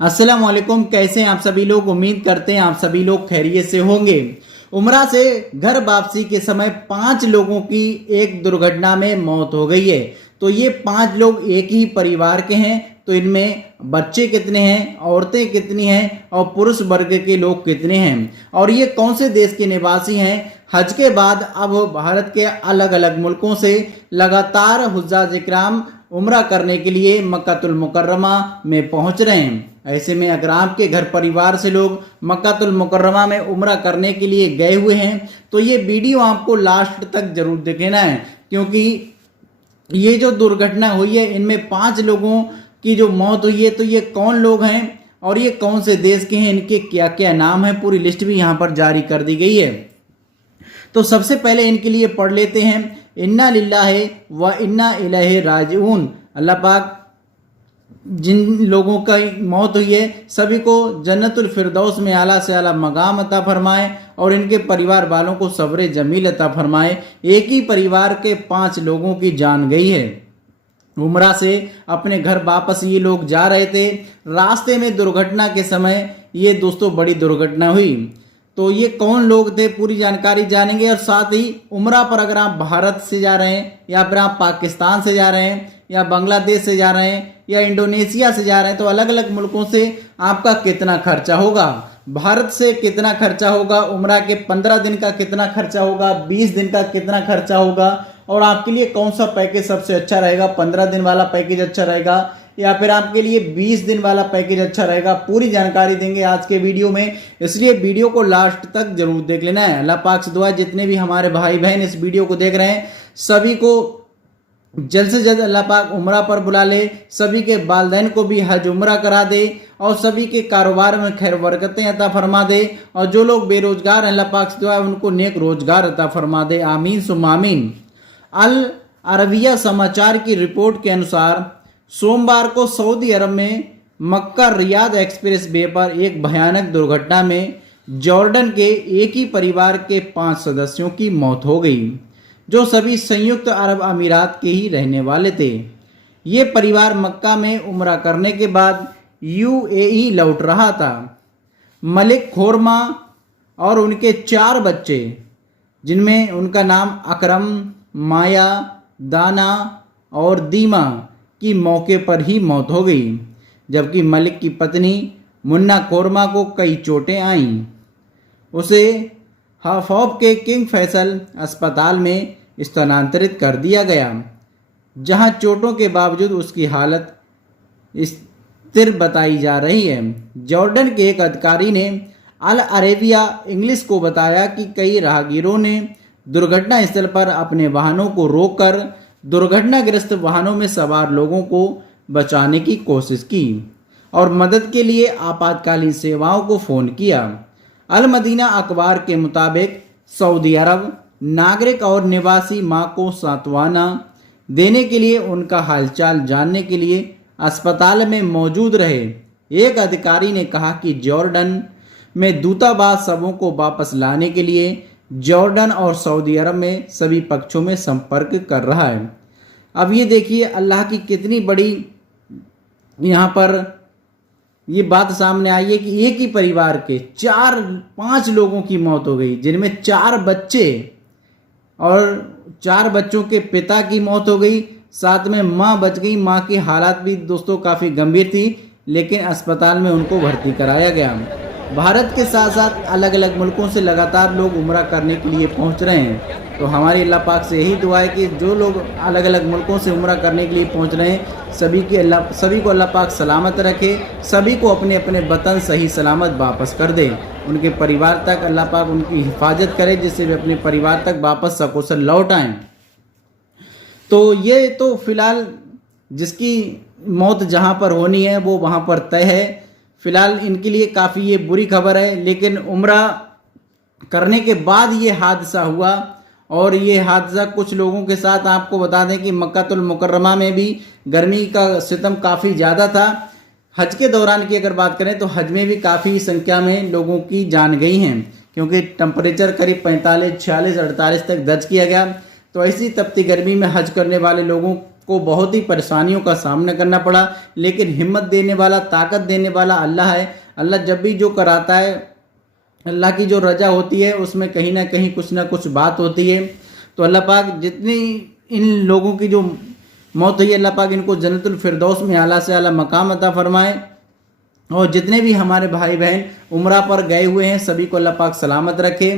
अस्सलाम वालेकुम। कैसे हैं आप सभी लोग? उम्मीद करते हैं आप सभी लोग खैरियत से होंगे। उमरा से घर वापसी के समय 5 लोगों की एक दुर्घटना में मौत हो गई है। तो ये 5 लोग एक ही परिवार के हैं। तो इनमें बच्चे कितने हैं, औरतें कितनी हैं और पुरुष वर्ग के लोग कितने हैं और ये कौन से देश के निवासी हैं? हज के बाद अब भारत के अलग अलग मुल्कों से लगातार हुज्जाज इकराम उम्रा करने के लिए मक्कातुल मुकर्रमा में पहुंच रहे हैं। ऐसे में अगर आपके घर परिवार से लोग मक्कातुल मुकर्रमा में उम्रा करने के लिए गए हुए हैं तो ये वीडियो आपको लास्ट तक जरूर देखना है, क्योंकि ये जो दुर्घटना हुई है इनमें 5 लोगों की जो मौत हुई है, तो ये कौन लोग हैं और ये कौन से देश के हैं, इनके क्या क्या नाम है, पूरी लिस्ट भी यहाँ पर जारी कर दी गई है। तो सबसे पहले इनके लिए पढ़ लेते हैं। इन्ना लिल्लाहि व इन्ना इलैहि राजिऊन। अल्लाह पाक जिन लोगों का मौत हुई है सभी को जन्नतुल फिरदौस में आला से आला मकाम अता फरमाए और इनके परिवार वालों को सब्र जमील अता फरमाए। एक ही परिवार के 5 लोगों की जान गई है। उमरा से अपने घर वापस ये लोग जा रहे थे। रास्ते में दुर्घटना के समय ये दोस्तों बड़ी दुर्घटना हुई। तो ये कौन लोग थे पूरी जानकारी जानेंगे, और साथ ही उमरा पर अगर आप भारत से जा रहे हैं या फिर आप पाकिस्तान से जा रहे हैं या बांग्लादेश से जा रहे हैं या इंडोनेशिया से जा रहे हैं तो अलग अलग मुल्कों से आपका कितना खर्चा होगा। भारत से कितना खर्चा होगा, उमरा के 15 दिन का कितना खर्चा होगा, 20 दिन का कितना खर्चा होगा और आपके लिए कौन सा पैकेज सबसे अच्छा रहेगा, 15 दिन वाला पैकेज अच्छा रहेगा या फिर आपके लिए 20 दिन वाला पैकेज अच्छा रहेगा, पूरी जानकारी देंगे आज के वीडियो में। इसलिए वीडियो को लास्ट तक जरूर देख लेना है। अल्लाह पाक से दुआ जितने भी हमारे भाई बहन इस वीडियो को देख रहे हैं सभी को जल्द से जल्द अल्लाह पाक उमरा पर बुला ले, सभी के वालिदैन को भी हज उमरा करा दे और सभी के कारोबार में खैर बरकतें अता फरमा दे, और जो लोग बेरोजगार हैं अल्लाह पाक से दुआ उनको नेक रोजगार अता फरमा दे। आमीन सुम्मा आमीन। अल अरबिया समाचार की रिपोर्ट के अनुसार सोमवार को सऊदी अरब में मक्का रियाद एक्सप्रेस वे पर एक भयानक दुर्घटना में जॉर्डन के एक ही परिवार के 5 सदस्यों की मौत हो गई, जो सभी संयुक्त अरब अमीरात के ही रहने वाले थे। ये परिवार मक्का में उम्रा करने के बाद यूएई लौट रहा था। मलिक खोरमा और उनके 4 बच्चे, जिनमें उनका नाम अकरम, माया, दाना और दीमा की मौके पर ही मौत हो गई, जबकि मलिक की पत्नी मुन्ना खोरमा को कई चोटें आईं। उसे हफौफ के किंग फैसल अस्पताल में स्थानांतरित कर दिया गया, जहां चोटों के बावजूद उसकी हालत स्थिर बताई जा रही है। जॉर्डन के एक अधिकारी ने अल अरेबिया इंग्लिश को बताया कि कई राहगीरों ने दुर्घटना स्थल पर अपने वाहनों को रोककर दुर्घटनाग्रस्त वाहनों में सवार लोगों को बचाने की कोशिश की और मदद के लिए आपातकालीन सेवाओं को फोन किया। अल मदीना अखबार के मुताबिक सऊदी अरब नागरिक और निवासी मां को सांत्वना देने के लिए उनका हालचाल जानने के लिए अस्पताल में मौजूद रहे। एक अधिकारी ने कहा कि जॉर्डन में दूतावास सबों को वापस लाने के लिए जॉर्डन और सऊदी अरब में सभी पक्षों में संपर्क कर रहा है। अब ये देखिए अल्लाह की कितनी बड़ी यहाँ पर ये बात सामने आई है कि एक ही परिवार के 4-5 लोगों की मौत हो गई, जिनमें 4 बच्चे और 4 बच्चों के पिता की मौत हो गई, साथ में माँ बच गई। माँ की हालत भी दोस्तों काफ़ी गंभीर थी, लेकिन अस्पताल में उनको भर्ती कराया गया। भारत के साथ साथ अलग अलग मुल्कों से लगातार लोग उम्रा करने के लिए पहुंच रहे हैं। तो हमारी अल्लाह पाक से यही दुआ है कि जो लोग अलग अलग मुल्कों से उम्रा करने के लिए पहुंच रहे हैं सभी को अल्लाह पाक सलामत रखे, सभी को अपने अपने वतन सही सलामत वापस कर दे, उनके परिवार तक अल्लाह पाक उनकी हिफाजत करे, जिससे वे अपने परिवार तक वापस सकुशल लौट आएँ। तो ये तो फिलहाल जिसकी मौत जहाँ पर होनी है वो वहाँ पर तय है। फिलहाल इनके लिए काफ़ी ये बुरी खबर है, लेकिन उम्रा करने के बाद ये हादसा हुआ और ये हादसा कुछ लोगों के साथ, आपको बता दें कि मक्कातुल मुकर्रमा में भी गर्मी का सितम काफ़ी ज़्यादा था। हज के दौरान की अगर बात करें तो हज में भी काफ़ी संख्या में लोगों की जान गई हैं, क्योंकि टेम्परेचर करीब 45, 46, 48 तक दर्ज किया गया। तो ऐसी तपती गर्मी में हज करने वाले लोगों को बहुत ही परेशानियों का सामना करना पड़ा, लेकिन हिम्मत देने वाला, ताकत देने वाला अल्लाह है। अल्लाह जब भी जो कराता है, अल्लाह की जो रजा होती है उसमें कहीं ना कुछ बात होती है। तो अल्लाह पाक जितनी इन लोगों की जो मौत हुई, अल्लाह पाक इनको जन्नतुल फिरदौस में आला से आला मकाम अता फरमाए। और जितने भी हमारे भाई बहन उम्रा पर गए हुए हैं सभी को अल्लाह पाक सलामत रखे।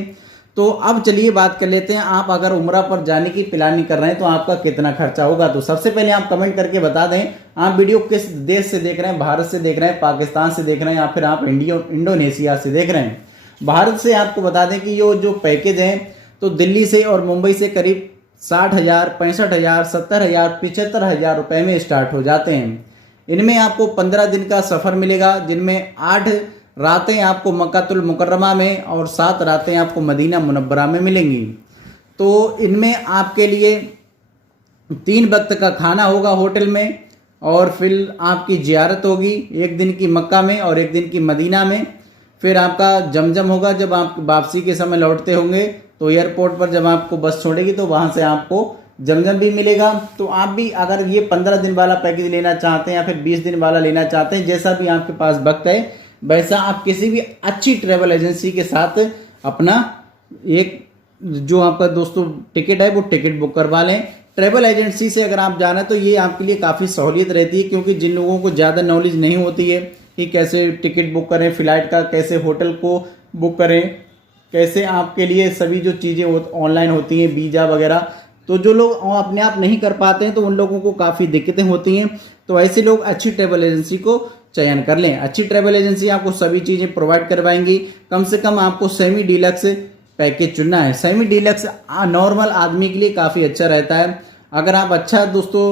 तो अब चलिए बात कर लेते हैं, आप अगर उम्रा पर जाने की प्लानिंग कर रहे हैं तो आपका कितना खर्चा होगा। तो सबसे पहले आप कमेंट करके बता दें आप वीडियो किस देश से देख रहे हैं, भारत से देख रहे हैं, पाकिस्तान से देख रहे हैं, या फिर आप इंडोनेशिया से देख रहे हैं। भारत से आपको बता दें कि ये जो पैकेज है तो दिल्ली से और मुंबई से करीब 60,000, 65,000, 70,000, 75,000 रुपए में स्टार्ट हो जाते हैं। इनमें आपको 15 दिन का सफ़र मिलेगा, जिनमें 8 रातें आपको मक्कातुल मुकर्रमा में और 7 रातें आपको मदीना मुनव्वरा में मिलेंगी। तो इनमें आपके लिए 3 वक्त का खाना होगा होटल में, और फिर आपकी जियारत होगी 1 दिन की मक्का में और 1 दिन की मदीना में। फिर आपका जमजम होगा, जब आप वापसी के समय लौटते होंगे तो एयरपोर्ट पर जब आपको बस छोड़ेगी तो वहाँ से आपको जमजम भी मिलेगा। तो आप भी अगर ये 15 दिन वाला पैकेज लेना चाहते हैं या फिर 20 दिन वाला लेना चाहते हैं, जैसा भी आपके पास वक्त है वैसा आप किसी भी अच्छी ट्रैवल एजेंसी के साथ अपना एक जो आपका दोस्तों टिकट है वो टिकट बुक करवा लें। ट्रैवल एजेंसी से अगर आप जाना तो ये आपके लिए काफ़ी सहूलियत रहती है, क्योंकि जिन लोगों को ज़्यादा नॉलेज नहीं होती है कि कैसे टिकट बुक करें फ़्लाइट का, कैसे होटल को बुक करें, कैसे आपके लिए सभी जो चीज़ें ऑनलाइन होती हैं वीज़ा वगैरह, तो जो लोग अपने आप नहीं कर पाते हैं तो उन लोगों को काफ़ी दिक्कतें होती हैं। तो ऐसे लोग अच्छी ट्रैवल एजेंसी को चयन कर लें। अच्छी ट्रैवल एजेंसी आपको सभी चीज़ें प्रोवाइड करवाएंगी। कम से कम आपको सेमी डीलक्स पैकेज चुनना है। सेमी डीलक्स नॉर्मल आदमी के लिए काफ़ी अच्छा रहता है। अगर आप अच्छा दोस्तों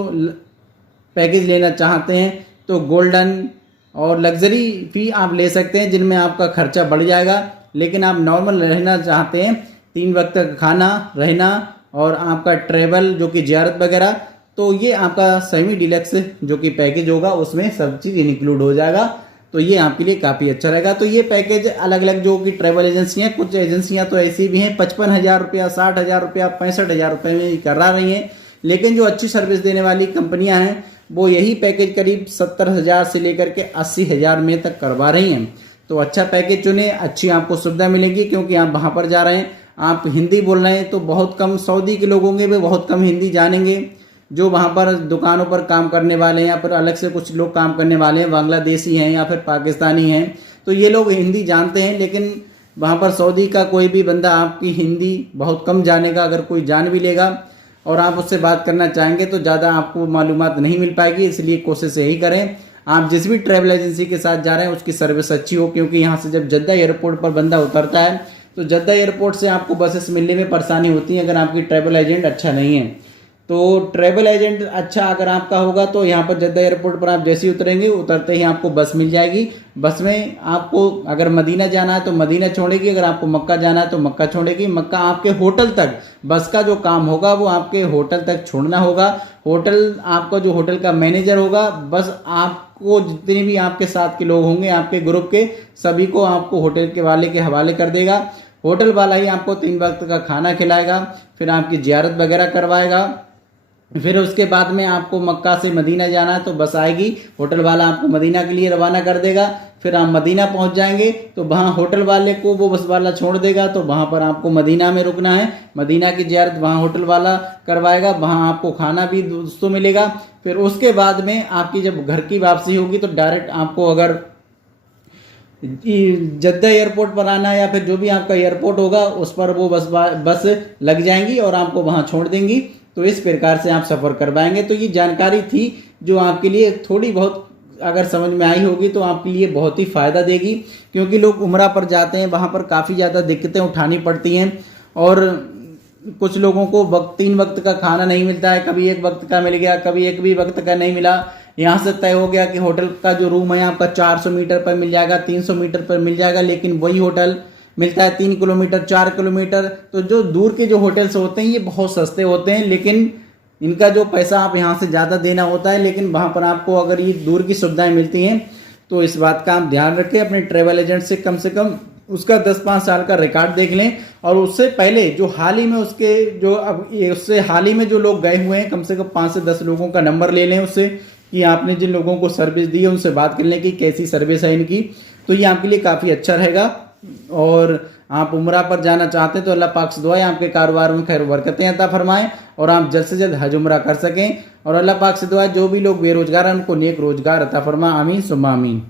पैकेज लेना चाहते हैं तो गोल्डन और लग्जरी भी आप ले सकते हैं, जिनमें आपका खर्चा बढ़ जाएगा। लेकिन आप नॉर्मल रहना चाहते हैं, 3 वक्त का खाना, रहना और आपका ट्रैवल जो कि जियारत वगैरह, तो ये आपका सेमी डीलक्स जो कि पैकेज होगा उसमें सब चीज़ इंक्लूड हो जाएगा। तो ये आपके लिए काफ़ी अच्छा रहेगा। तो ये पैकेज अलग अलग जो कि ट्रैवल एजेंसियाँ, कुछ एजेंसियाँ तो ऐसी भी हैं 55,000 रुपया, 60,000 रुपया, 65,000 रुपये में करा रही हैं। लेकिन जो अच्छी सर्विस देने वाली कंपनियां हैं वो यही पैकेज करीब 70,000 से लेकर के 80,000 में तक करवा रही हैं। तो अच्छा पैकेज चुने, अच्छी आपको सुविधा मिलेगी, क्योंकि आप वहाँ पर जा रहे हैं, आप हिंदी बोल रहे हैं तो बहुत कम सऊदी के लोग होंगे वे बहुत कम हिंदी जानेंगे। जो वहाँ पर दुकानों पर काम करने वाले हैं या फिर अलग से कुछ लोग काम करने वाले हैं, बांग्लादेशी हैं या फिर पाकिस्तानी हैं, तो ये लोग हिंदी जानते हैं। लेकिन वहाँ पर सऊदी का कोई भी बंदा आपकी हिंदी बहुत कम जानेगा। अगर कोई जान भी लेगा और आप उससे बात करना चाहेंगे तो ज़्यादा आपको मालूमात नहीं मिल पाएगी। इसलिए कोशिश यही करें आप जिस भी ट्रैवल एजेंसी के साथ जा रहे हैं उसकी सर्विस अच्छी हो, क्योंकि यहाँ से जब जद्दा एयरपोर्ट पर बंदा उतरता है तो जद्दा एयरपोर्ट से आपको बसेस मिलने में परेशानी होती है अगर आपकी ट्रैवल एजेंट अच्छा नहीं है। तो ट्रैवल एजेंट अच्छा अगर आपका होगा तो यहाँ पर जद्दा एयरपोर्ट पर आप जैसे ही उतरेंगे, उतरते ही आपको बस मिल जाएगी। बस में आपको अगर मदीना जाना है तो मदीना छोड़ेगी, अगर आपको मक्का जाना है तो मक्का छोड़ेगी। मक्का आपके होटल तक बस का जो काम होगा वो आपके होटल तक छोड़ना होगा। होटल आपका जो होटल का मैनेजर होगा, बस आपको जितने भी आपके साथ के लोग होंगे आपके ग्रुप के सभी को आपको होटल के वाले के हवाले कर देगा। होटल वाला ही आपको 3 वक्त का खाना खिलाएगा, फिर आपकी जियारत वगैरह करवाएगा। फिर उसके बाद में आपको मक्का से मदीना जाना है तो बस आएगी, होटल वाला आपको मदीना के लिए रवाना कर देगा। फिर आप मदीना पहुंच जाएंगे तो वहाँ होटल वाले को वो बस वाला छोड़ देगा, तो वहाँ पर आपको मदीना में रुकना है। मदीना की जियारत वहाँ होटल वाला करवाएगा, वहाँ आपको खाना भी दोस्तों मिलेगा। फिर उसके बाद में आपकी जब घर की वापसी होगी तो डायरेक्ट आपको अगर जद्दा एयरपोर्ट पर आना है या फिर जो भी आपका एयरपोर्ट होगा उस पर वो बस लग जाएंगी और आपको वहाँ छोड़ देंगी। तो इस प्रकार से आप सफ़र करवाएंगे। तो ये जानकारी थी जो आपके लिए थोड़ी बहुत अगर समझ में आई होगी तो आपके लिए बहुत ही फ़ायदा देगी, क्योंकि लोग उम्रा पर जाते हैं वहाँ पर काफ़ी ज़्यादा दिक्कतें उठानी पड़ती हैं और कुछ लोगों को 3 वक्त का खाना नहीं मिलता है, कभी 1 वक्त का मिल गया, कभी 1 भी वक्त का नहीं मिला। यहाँ से तय हो गया कि होटल का जो रूम है आपका 400 मीटर पर मिल जाएगा, 300 मीटर पर मिल जाएगा, लेकिन वही होटल मिलता है 3 किलोमीटर 4 किलोमीटर। तो जो दूर के जो होटल्स होते हैं ये बहुत सस्ते होते हैं, लेकिन इनका जो पैसा आप यहाँ से ज़्यादा देना होता है। लेकिन वहाँ पर आपको अगर ये दूर की सुविधाएं मिलती हैं तो इस बात का आप ध्यान रखें, अपने ट्रैवल एजेंट से कम उसका 10-5 साल का रिकॉर्ड देख लें, और उससे पहले जो हाल ही में उसके जो अब उससे हाल ही में जो लोग गए हुए हैं, कम से कम 5 से 10 लोगों का नंबर ले लें उससे, कि आपने जिन लोगों को सर्विस दी है उनसे बात कर लें कि कैसी सर्विस है इनकी। तो ये आपके लिए काफ़ी अच्छा रहेगा। और आप उम्रा पर जाना चाहते हैं तो अल्लाह पाक से दुआ है आपके कारोबार में खैर बरकतें अता फरमाएं और आप जल्द से जल्द हज उम्रा कर सकें। और अल्लाह पाक से दुआ है जो भी लोग बेरोजगार हैं उनको नेक रोजगार अता फरमा। आमीन सुम्मा आमीन।